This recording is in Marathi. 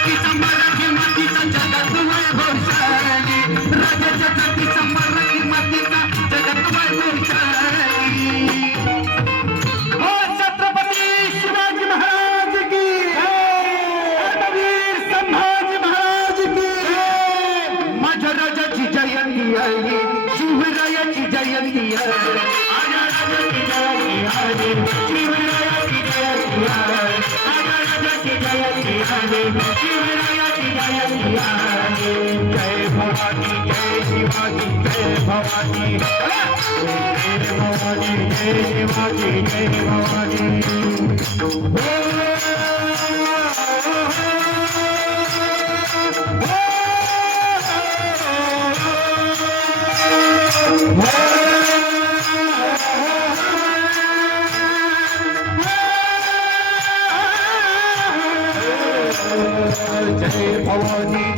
छत्रपतीचा मराठी मातीचा जगात वैभवशाली राजा छत्रपतीचा मराठी मातीचा जगात वैभवशाली हो छत्रपती शिवाजी महाराज की वीर संभाजी महाराज की माझ्या राजाची जयंती आहे शिवरायाची जयंती आहे आजा राजाची जयंती आहे शिवरायाची जयंती आहे आजा राजाची जयंती आहे शिवरायाची जयंती आहे जय भवानी जय शिवाजी जय भवानी जय भवानी जय शिवाजी जय भवानी जय भवानी